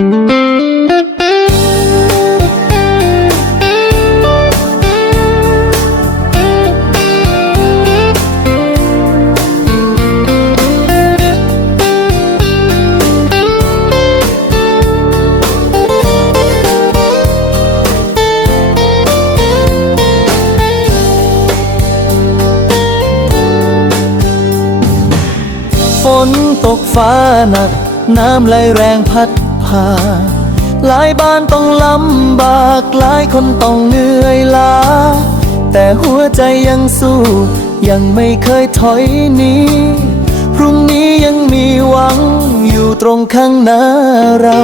ฝนตกฟ้าหนัก น้ำไหลแรงพัด พา หลายบ้านต้องลำบาก หลายคนต้องเหนื่อยล้า แต่หัวใจยังสู้ ยังไม่เคยถอยหนีพรุ่งนี้ยังมีหวังอยู่ตรงข้างหน้าเรา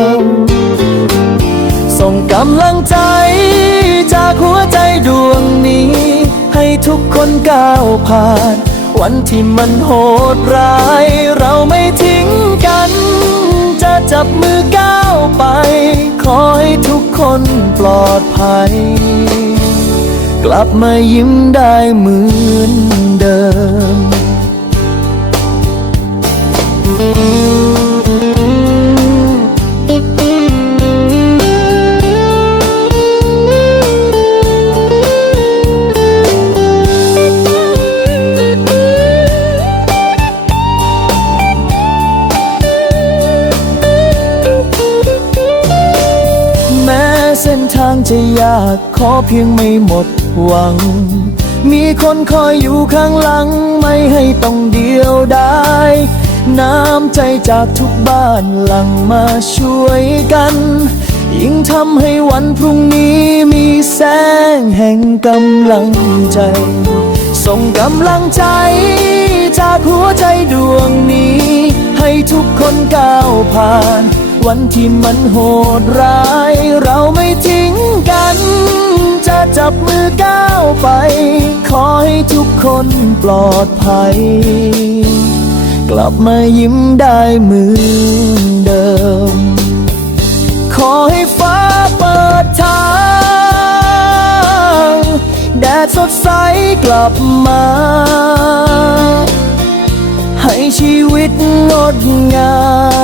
ส่งกำลังใจ จากหัวใจดวงนี้ ให้ทุกคนก้าวผ่านวันที่มันโหดร้าย เราไม่ทิ้งกัน จะจับมือก้าว ไป ขอให้ทุกคนปลอดภัย กลับมายิ้มได้เหมือนเดิม ทางจะยากขอเพียงไม่หมดหวัง มีคนคอยอยู่ข้างหลังไม่ให้ต้องเดียวดายน้ำใจจากทุกบ้านหลังมาช่วยกัน ยิ่งทำให้วันพรุ่งนี้มีแสงแห่งกำลังใจ ส่งกำลังใจจากหัวใจดวงนี้ ให้ทุกคนก้าวผ่าน วันที่มันโหดร้าย เราไม่ทิ้งกัน จะจับมือก้าวไป ขอให้ทุกคนปลอดภัย กลับมายิ้มได้เหมือนเดิม ขอให้ฟ้าเปิดทาง แดดสดใสกลับมา ให้ชีวิตงดงาม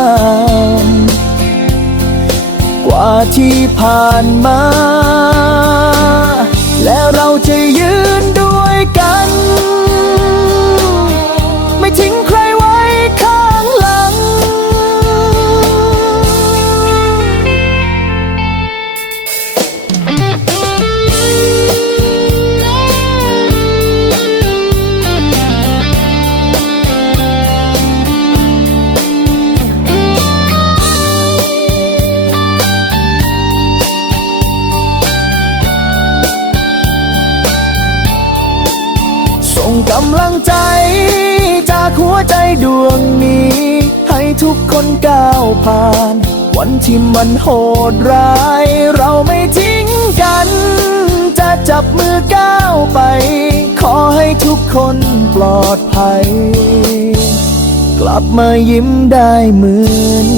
ที่ผ่านมา แล้วเรา กำลังใจ จากหัวใจดวงนี้ ให้ทุกคนก้าวผ่าน วันที่มันโหดร้าย เราไม่ทิ้งกัน จะจับมือก้าวไป ขอให้ทุกคนปลอดภัย กลับมายิ้มได้เหมือน